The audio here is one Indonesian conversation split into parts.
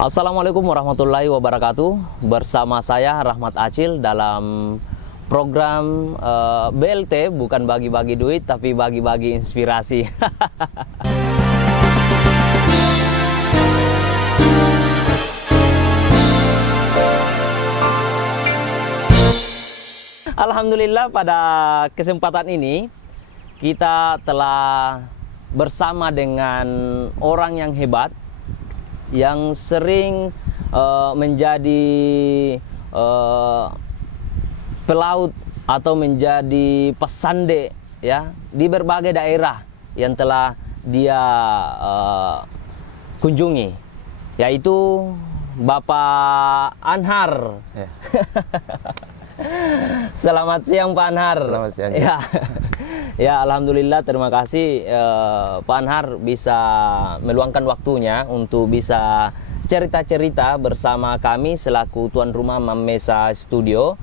Assalamualaikum warahmatullahi wabarakatuh. Bersama saya Rahmat Acil dalam program BLT, bukan bagi-bagi duit tapi bagi-bagi inspirasi. Alhamdulillah, pada kesempatan ini kita telah bersama dengan orang yang hebat, yang sering menjadi pelaut atau menjadi pesande ya di berbagai daerah yang telah dia kunjungi, yaitu Bapak Anhar. Ya. Selamat siang Pak Anhar. Selamat siang. Ya, ya alhamdulillah, terima kasih Pak Anhar bisa meluangkan waktunya untuk bisa cerita-cerita bersama kami selaku tuan rumah Mamesa Studio,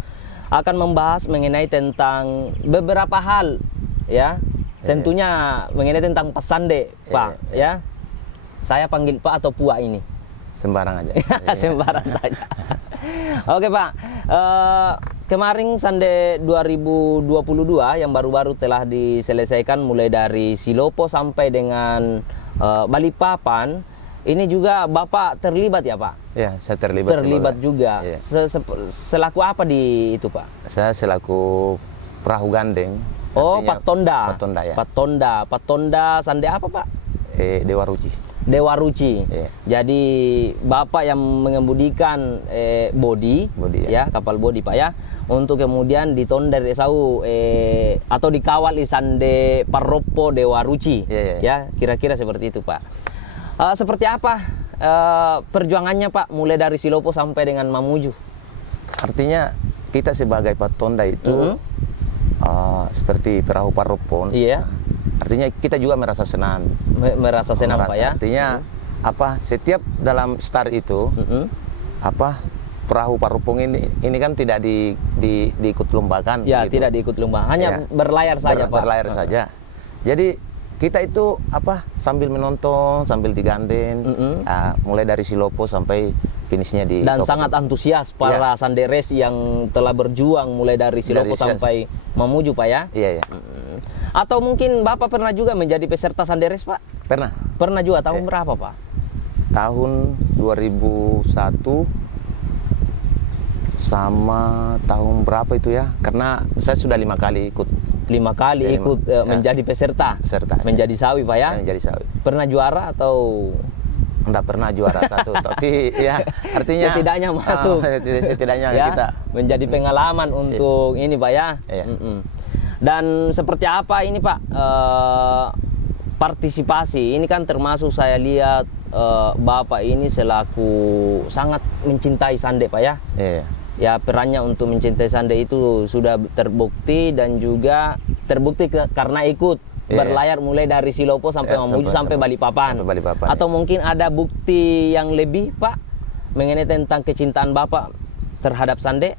akan membahas mengenai tentang beberapa hal ya, tentunya mengenai tentang pesande Pak ya. Saya panggil Pak atau Pua ini? Sembarang aja. Sembarang saja. Oke Pak, kemarin Sande 2022 yang baru-baru telah diselesaikan mulai dari Silopo sampai dengan Balikpapan, ini juga Bapak terlibat ya Pak? Ya, saya terlibat. Terlibat juga. Ya. Selaku apa di itu Pak? Saya selaku perahu gandeng. Oh, artinya Patonda. Patonda ya. Patonda Sande apa Pak? Dewa Ruci. Dewa Ruci. Yeah. Jadi Bapak yang mengemudikan bodi ya, kapal bodi Pak ya, untuk kemudian ditonder sau atau dikawal di Sande Parropo Dewa Ruci. Ya, kira-kira seperti itu Pak. Seperti apa perjuangannya Pak mulai dari Silopo sampai dengan Mamuju? Artinya kita sebagai Patonda itu seperti perahu Parropon. Iya. Artinya kita juga merasa senang. Merasa senang Pak ya. Artinya apa? Setiap dalam start itu apa? Perahu Parupung ini kan tidak diikut lombakan. Ya, gitu. tidak diikut lomba, hanya berlayar saja Pak. Berlayar saja. Jadi kita itu apa? Sambil menonton, sambil digandeng, mulai dari Silopo sampai finishnya di. Dan Toko. sangat antusias para sanderes yang telah berjuang mulai dari Silopo sampai Mamuju Pak ya. Iya. Atau mungkin Bapak pernah juga menjadi peserta sanderes Pak? Pernah. Pernah juga, tahun berapa Pak? Tahun 2001 sama tahun berapa itu ya? Karena saya sudah 5 kali ikut. 5 kali ya, ikut menjadi peserta? Menjadi sawi Pak ya? Menjadi sawi. Pernah juara atau? Enggak pernah juara satu, tapi ya artinya setidaknya masuk. Setidaknya ya, kita menjadi pengalaman untuk ini Pak ya. Dan seperti apa ini Pak partisipasi? Ini kan termasuk saya lihat Bapak ini selaku sangat mencintai sande Pak ya. Ya, perannya untuk mencintai sande itu sudah terbukti, dan juga terbukti karena ikut berlayar mulai dari Silopo sampai Mamuju sampai Balikpapan. Atau mungkin ada bukti yang lebih Pak mengenai tentang kecintaan Bapak terhadap sande?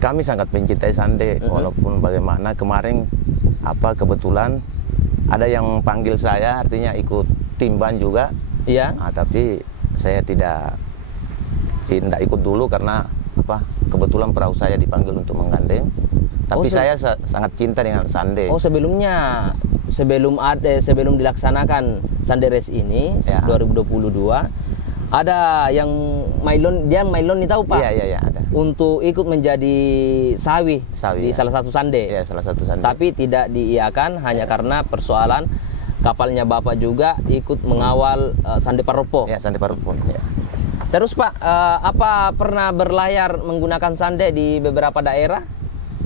Kami sangat mencintai sande, walaupun bagaimana kemarin kebetulan ada yang panggil saya, artinya ikut timban juga. Iya. Tapi saya tidak ikut dulu karena kebetulan perahu saya dipanggil untuk menggandeng. Tapi saya sangat cinta dengan sande. Oh, sebelumnya sebelum dilaksanakan sanderes ini 2022, ada yang Mailon, ini tahu Pak? Iya, ada. Untuk ikut menjadi sawi di salah satu sande. Iya, salah satu sande. Tapi tidak diiakan hanya karena persoalan kapalnya Bapak juga ikut mengawal Sande Parropo. Ya, Sande Parropo. Ya. Terus Pak, apa pernah berlayar menggunakan sande di beberapa daerah?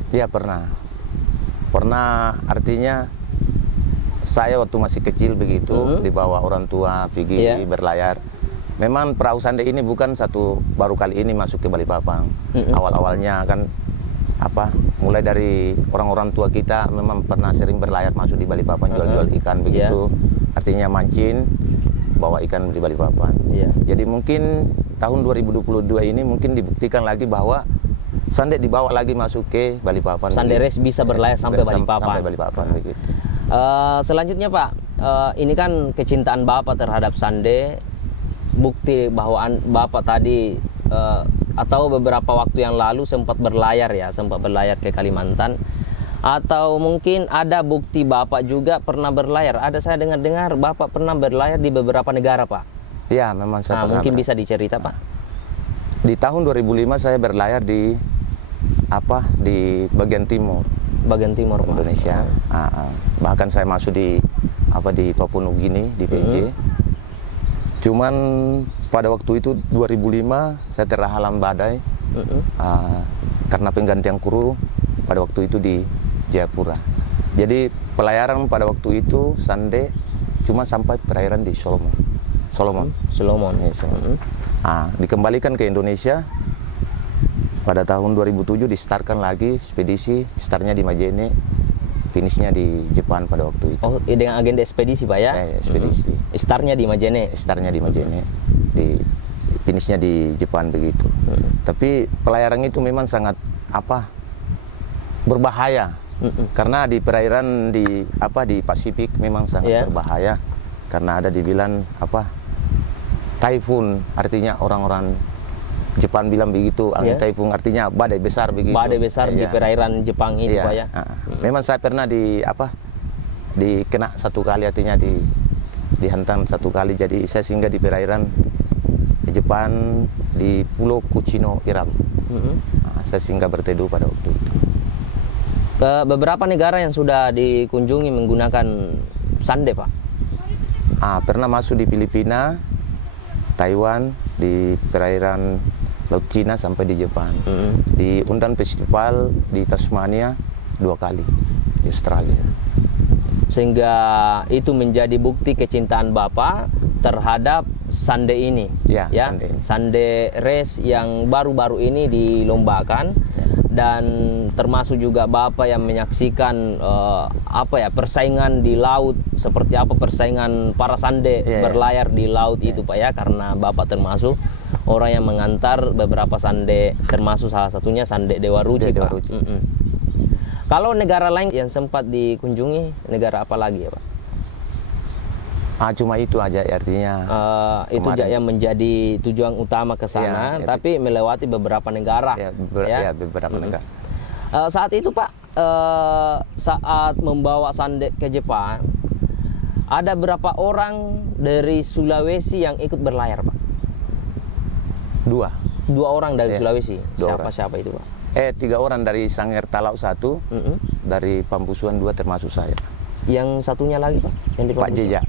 Iya, pernah. Pernah, artinya saya waktu masih kecil begitu dibawa orang tua pergi berlayar. Memang perahu sande ini bukan baru kali ini masuk ke Balikpapan. Awal-awalnya kan mulai dari orang-orang tua kita memang pernah sering berlayar masuk di Balikpapan, jual-jual ikan begitu. Artinya mancing, bawa ikan di Balikpapan. Jadi mungkin tahun 2022 ini mungkin dibuktikan lagi bahwa sande dibawa lagi masuk ke Balikpapan. Sanderes bisa berlayar sampai Balikpapan. Sampai Balikpapan begitu. Selanjutnya Pak, ini kan kecintaan Bapak terhadap sande bukti bahwa Bapak tadi atau beberapa waktu yang lalu sempat berlayar ke Kalimantan, atau mungkin ada bukti Bapak juga pernah berlayar? Ada, saya dengar Bapak pernah berlayar di beberapa negara, Pak. Ya, memang saya pernah. Mungkin bisa dicerita, Pak. Di tahun 2005 saya berlayar di bagian timur. Bagian timur, Pak. Indonesia. Bahkan saya masuk di Papua Nugini, di PJ. Cuman pada waktu itu 2005 saya terhalang badai karena penggantian kru pada waktu itu di Jayapura. Jadi pelayaran pada waktu itu Sande cuma sampai perairan di Solomon. Dikembalikan ke Indonesia pada tahun 2007, distartkan lagi ekspedisi, startnya di Majene, finishnya di Jepang pada waktu itu. Oh, dengan agenda ekspedisi, Pak ya? Ekspedisi. Startnya di Majene. Startnya di Majene, di finishnya di Jepang begitu. Tapi pelayaran itu memang sangat berbahaya. Karena di perairan di Pasifik memang sangat berbahaya. Karena ada dibilang typhoon, artinya orang-orang Jepang bilang begitu, angin typhoon artinya badai besar begitu. Badai besar di perairan Jepang itu, Pak ya. Memang saya pernah dikena satu kali, artinya dihantam satu kali. Jadi saya singgah di perairan Jepang di Pulau Kuchino, Iram. Saya singgah berteduh pada waktu itu. Ke beberapa negara yang sudah dikunjungi menggunakan Sande, Pak? Pernah masuk di Filipina, Taiwan, di perairan Laut Cina sampai di Jepang. Diundang festival di Tasmania 2 kali, di Australia. Sehingga itu menjadi bukti kecintaan Bapak terhadap Sande ini. Sande Race yang baru-baru ini dilombakan. Dan termasuk juga Bapak yang menyaksikan persaingan di laut, seperti apa persaingan para Sande berlayar di laut itu, Pak ya, karena Bapak termasuk orang yang mengantar beberapa Sande, termasuk salah satunya Sande Dewa Ruci, Pak. Kalau negara lain yang sempat dikunjungi, negara apa lagi ya, Pak? Cuma itu aja artinya. Itu yang menjadi tujuan utama ke sana, tapi melewati beberapa negara. Beberapa negara. Saat itu, Pak, saat membawa Sande ke Jepang, ada berapa orang dari Sulawesi yang ikut berlayar, Pak? 2 orang dari Sulawesi. Siapa itu, Pak? 3 orang dari Sangir Talau 1, dari Pampusuan 2 termasuk saya. Yang satunya lagi, Pak? Yang di Pak Jeja.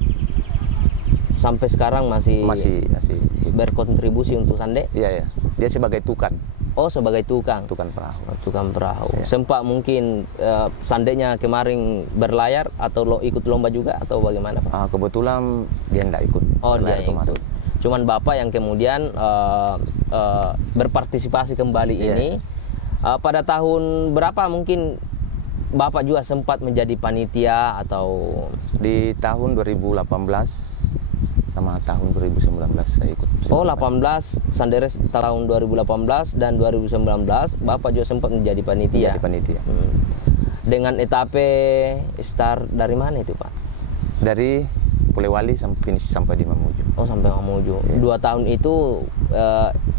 Sampai sekarang masih berkontribusi untuk Sande? Iya. Dia sebagai tukang. Oh, sebagai tukang. Tukang perahu. Tukang perahu. Sempat mungkin Sandenya kemarin berlayar atau ikut lomba juga atau bagaimana, Pak? Kebetulan dia tidak ikut. Oh, dia ikut. Cuman Bapak yang kemudian berpartisipasi kembali ini. Pada tahun berapa mungkin Bapak juga sempat menjadi panitia atau? Di tahun 2018 sama tahun 2019 saya ikut. 18 Sande Race tahun 2018 dan 2019 Bapak juga sempat menjadi panitia. Dengan etape start dari mana itu, Pak? Dari Polewali sampai finish sampai di Mamuju. Oh, sampai Mamuju. 2 tahun itu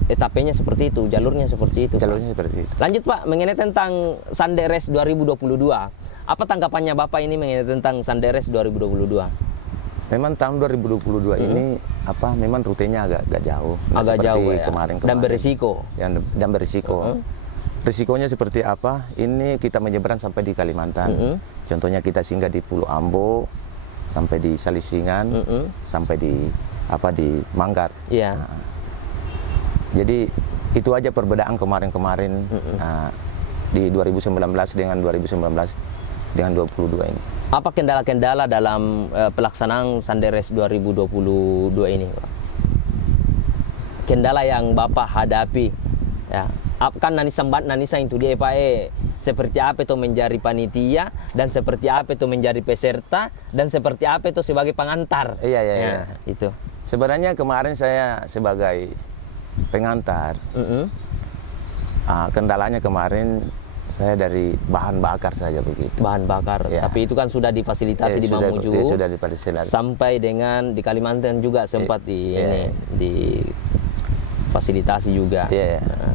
etapenya seperti itu, jalurnya seperti itu. Lanjut, Pak, mengenai tentang Sande Race 2022. Apa tanggapannya Bapak ini mengenai tentang Sande Race 2022? Memang tahun 2022 ini memang rutenya agak jauh. Agak jauh ya. Kemarin. Dan berisiko. Dan berisiko. Risikonya seperti apa? Ini kita menyeberang sampai di Kalimantan. Contohnya kita singgah di Pulau Ambo, sampai di Salisingan, sampai di Manggar. Jadi itu aja perbedaan kemarin-kemarin di 2019 dengan 2022 ini. Apa kendala-kendala dalam pelaksanaan Sande Race 2022 ini, Pak? Kendala yang Bapak hadapi, ya. Kan nanisa itu dia, Pak, seperti apa itu menjadi panitia dan seperti apa itu menjadi peserta dan seperti apa itu sebagai pengantar. Iya. Itu. Sebenarnya kemarin saya sebagai pengantar. Kendalanya kemarin Saya dari bahan bakar saja begitu. Bahan bakar, Ya. tapi itu kan sudah difasilitasi di Mamuju, sudah difasilitasi. sampai dengan di Kalimantan juga sempat difasilitasi juga. Nah,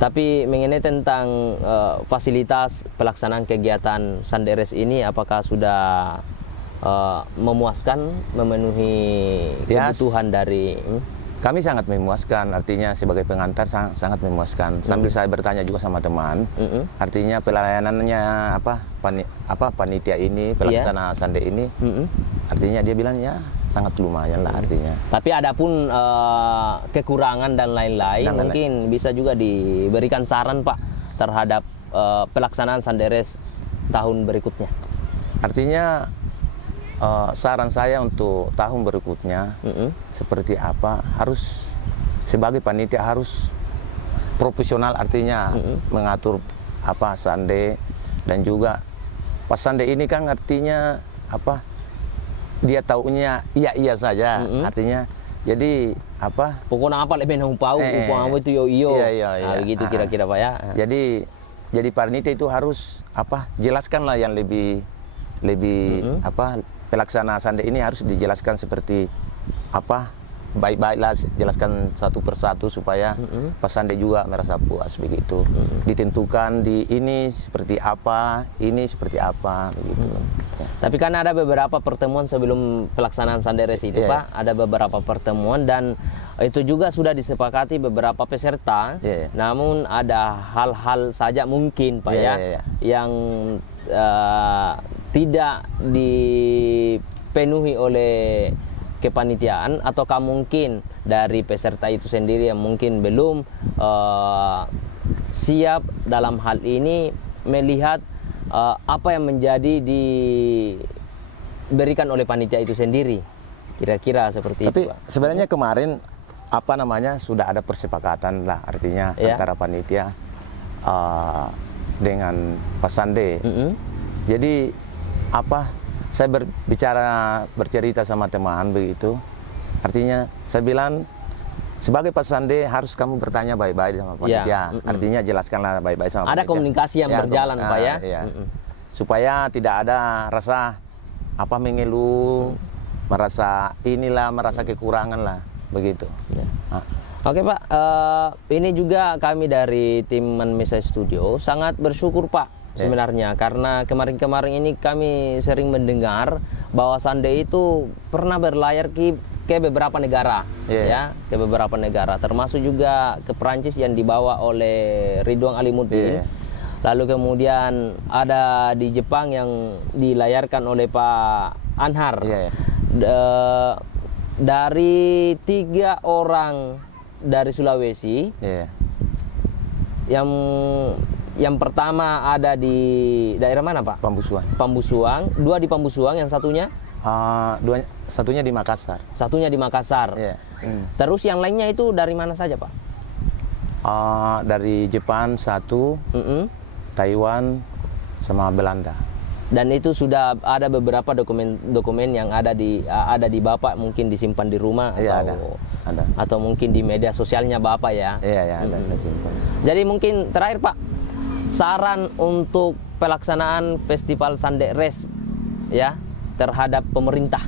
tapi mengenai tentang fasilitas pelaksanaan kegiatan Sanderes ini, apakah sudah memuaskan, memenuhi kebutuhan dari? Kami sangat memuaskan, artinya sebagai pengantar sangat memuaskan. Sambil saya bertanya juga sama teman, artinya pelayanannya panitia ini, pelaksana sande ini, artinya dia bilang ya sangat lumayan lah artinya. Tapi ada pun kekurangan dan lain-lain, mungkin bisa juga diberikan saran Pak terhadap pelaksanaan Sanderes tahun berikutnya. Artinya saran saya untuk tahun berikutnya seperti apa, harus sebagai panitia harus profesional, artinya mengatur apa sande, dan juga pas sande ini kan artinya apa, dia taunya iya saja, artinya jadi apa, pokoknya apa lebih numpau apa itu yo iya. Begitu kira-kira Pak ya. Jadi panitia itu harus apa, jelaskanlah yang lebih apa, pelaksana sande ini harus dijelaskan seperti apa, baik-baiklah, jelaskan satu persatu supaya pas sande juga merasa puas begitu. Ditentukan di ini seperti apa begitu. Tapi kan ada beberapa pertemuan sebelum pelaksanaan Sanderes itu Pak, ada beberapa pertemuan dan itu juga sudah disepakati beberapa peserta. Namun ada hal-hal saja mungkin Pak yang tidak dipenuhi oleh kepanitiaan, ataukah mungkin dari peserta itu sendiri yang mungkin belum siap dalam hal ini melihat apa yang menjadi diberikan oleh panitia itu sendiri, kira-kira seperti Tapi itu. sebenarnya kemarin apa namanya sudah ada persepakatan lah, artinya antara panitia dengan pasande. Jadi apa, saya bercerita sama teman begitu, artinya saya bilang sebagai pasande harus kamu bertanya baik-baik sama panitia, artinya jelaskanlah baik-baik sama ada panitia. komunikasi yang berjalan Pak ya, supaya tidak ada rasa apa mengeluh, merasa kekurangan lah begitu. Oke Pak, ini juga kami dari tim Manmisa Studio sangat bersyukur Pak sebenarnya, karena kemarin-kemarin ini kami sering mendengar bahwa Sande itu pernah berlayar ke beberapa negara, ke beberapa negara, termasuk juga ke Perancis yang dibawa oleh Ridwan Alimuddin. Lalu kemudian ada di Jepang yang dilayarkan oleh Pak Anhar. Dari 3 orang dari Sulawesi, yang pertama ada di daerah mana Pak? Pambusuang. 2 di Pambusuang, yang satunya? Satunya di Makassar. Satunya di Makassar. Terus yang lainnya itu dari mana saja Pak? Dari Jepang 1, Taiwan, sama Belanda. Dan itu sudah ada beberapa dokumen yang ada di Bapak, mungkin disimpan di rumah ada. Atau mungkin di media sosialnya Bapak ya. Iya, ada saya simpan. Jadi mungkin terakhir Pak, saran untuk pelaksanaan Festival Sanderes ya terhadap pemerintah.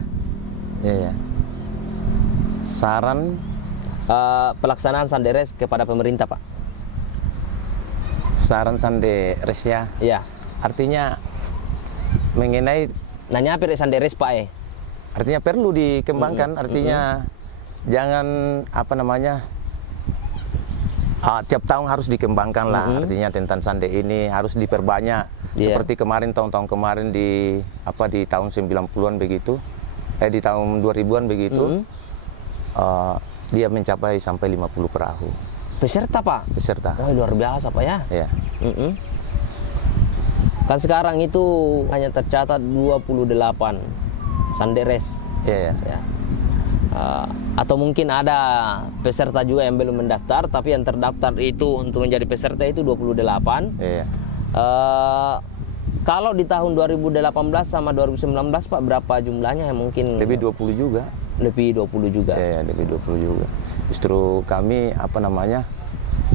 Saran pelaksanaan Sanderes kepada pemerintah Pak. Saran Sanderes ya. Artinya mengenai nanya apa Sanderes Pak artinya perlu dikembangkan, artinya jangan apa namanya tiap tahun harus dikembangkan lah, artinya tentang sande ini harus diperbanyak. Seperti kemarin, tahun-tahun kemarin di tahun 90-an begitu, di tahun 2000-an begitu, dia mencapai sampai 50 perahu. Peserta Pak? Peserta. Oh, luar biasa Pak ya? Kan sekarang itu hanya tercatat 28 Sanderes. Atau mungkin ada peserta juga yang belum mendaftar, tapi yang terdaftar itu untuk menjadi peserta itu 28. Kalau di tahun 2018 sama 2019 Pak, berapa jumlahnya yang mungkin? Lebih 20 juga. Lebih 20 juga. Lebih 20 juga. Justru kami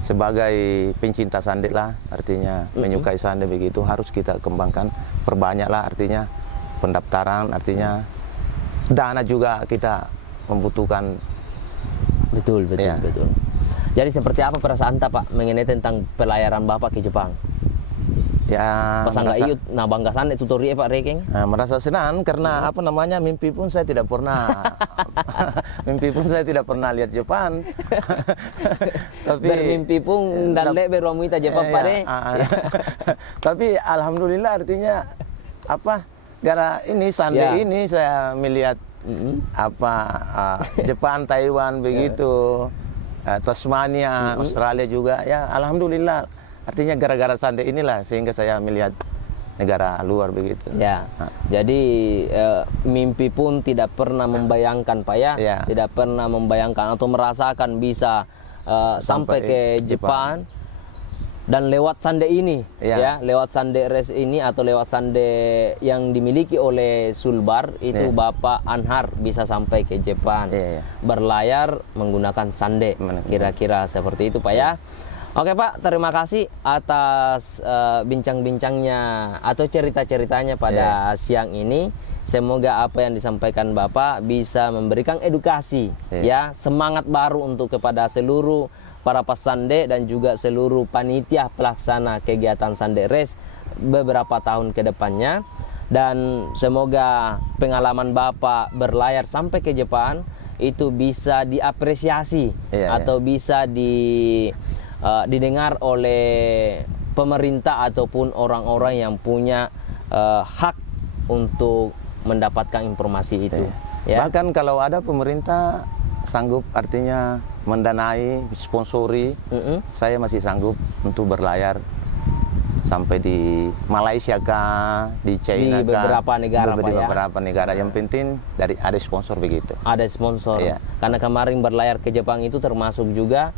sebagai pencinta sande lah, artinya menyukai sande begitu, harus kita kembangkan, perbanyaklah artinya pendaftaran, artinya dana juga kita membutuhkan. Betul. Ya. Betul. Jadi seperti apa perasaan Pak mengenai tentang pelayaran Bapak ke Jepang? Ya, Pas nggak iut, nah bangga sande tutorial Pak Rekeng. merasa senang karena apa namanya, mimpi pun saya tidak pernah lihat Jepang. Tapi bermimpi pun dan beru muita Jepang pare. Tapi alhamdulillah artinya apa, gara ini sande ini saya melihat Jepang, Taiwan begitu, Tasmania, Australia juga, ya alhamdulillah. Artinya gara-gara sande inilah sehingga saya melihat negara luar begitu. Ya. Jadi mimpi pun tidak pernah membayangkan Pak ya, tidak pernah membayangkan atau merasakan bisa sampai ke Jepang. Dan lewat sande ini, lewat sande race ini atau lewat sande yang dimiliki oleh Sulbar itu Bapak Anhar bisa sampai ke Jepang, berlayar menggunakan sande, kira-kira seperti itu Pak ya. Oke Pak, terima kasih atas bincang-bincangnya atau cerita-ceritanya pada siang ini. Semoga apa yang disampaikan Bapak bisa memberikan edukasi, ya, semangat baru untuk kepada seluruh para pesande dan juga seluruh panitia pelaksana kegiatan Sande Race beberapa tahun ke depannya. Dan semoga pengalaman Bapak berlayar sampai ke Jepang itu bisa diapresiasi atau bisa didengar oleh pemerintah ataupun orang-orang yang punya hak untuk mendapatkan informasi itu. Bahkan kalau ada pemerintah sanggup artinya mendanai, sponsori, saya masih sanggup untuk berlayar sampai di Malaysia kah, di China di beberapa negara di beberapa negara. Yang penting dari ada sponsor begitu. Ada sponsor. Karena kemarin berlayar ke Jepang itu termasuk juga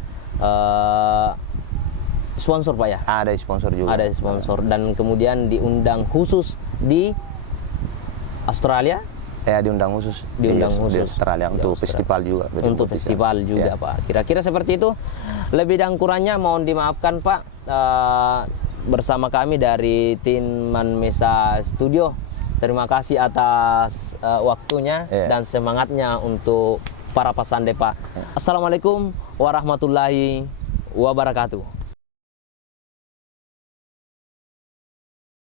sponsor Pak ya? Ada sponsor juga. Ada sponsor dan kemudian diundang khusus di Australia? Diundang khusus. Diundang khusus di Australia untuk festival juga. Untuk festival juga Pak. Kira-kira seperti itu. Lebih dan kurangnya mohon dimaafkan Pak. Bersama kami dari tim Manmesa Studio. Terima kasih atas waktunya dan semangatnya untuk para pesande Pak. Assalamualaikum warahmatullahi wabarakatuh.